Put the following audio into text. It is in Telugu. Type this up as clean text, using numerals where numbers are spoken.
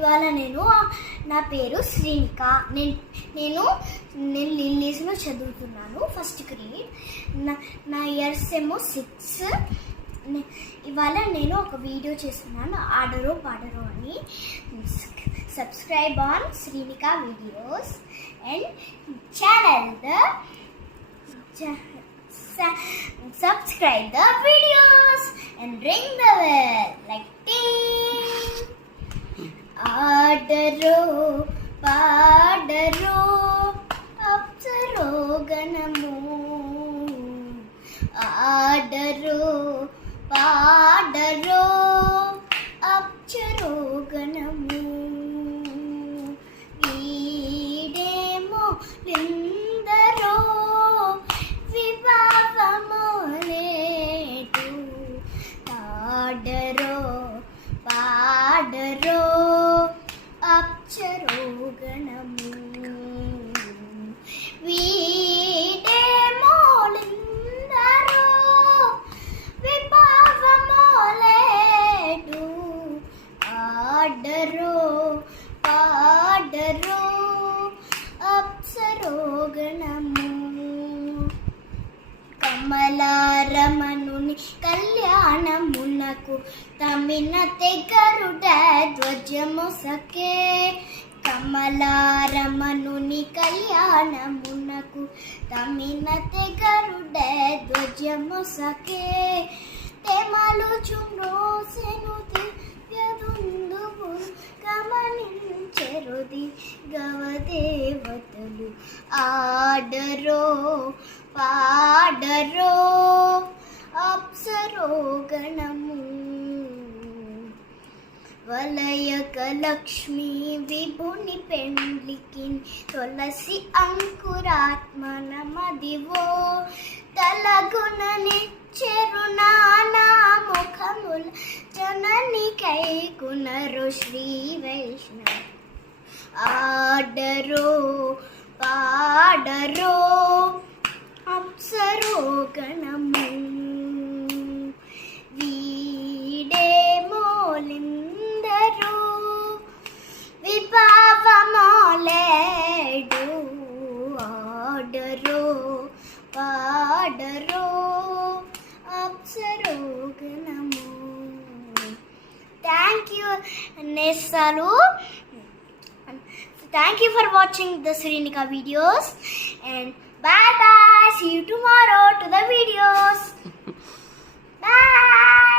ఇవాళ నా పేరు శ్రీనిక. నేను లిల్లీస్లో చదువుతున్నాను, ఫస్ట్ గ్రేడ్. నా ఇయర్స్ ఏమో 6. ఇవాళ నేను ఒక వీడియో చేస్తున్నాను, ఆడరో పాడరో అని. Subscribe on Srinika videos and subscribe the videos and ring the bell like ting. ఆడరో పాడరో అప్సరో గణము, ఆడరో పాడరో అప్సరో గణము. వీడేమో లిందరో విభావమోలేటు, ఆడరో పాడరో అప్సరో గణము. వీడేమో లిందరో విభావమోలేటు, ఆడరో పాడరో అప్సరో గణము. కమలారమణుని కళ్యాణమునకు తమినతే గరుడ ధ్వజమొసకే, కమలారమణుని కళ్యాణమునకు తమినతే గరుడ ధ్వజమొసకే. తెమలు చుమ్రోసెను దివ్యదుందువు గమనించెరుది గవదేవతలు, ఆడరో పాడరో అప్సరో గణము. వలయక లక్ష్మీ విభుని పెండ్లికి తులసి అంకురాత్మన మదివో, తలగున నిచ్చెరు నానా ముఖముల జనని కైకునరు శ్రీ వైష్ణవ, ఆడరో పాడరో అప్సరో గణము. వీడేమో లిందరో విభావమోలేడు, ఆడరో పాడరో అప్సరో గణము. థ్యాంక్ యూ నేస్తాలు. Thank you for watching the Srinika videos and bye bye. See you tomorrow to the videos. Bye.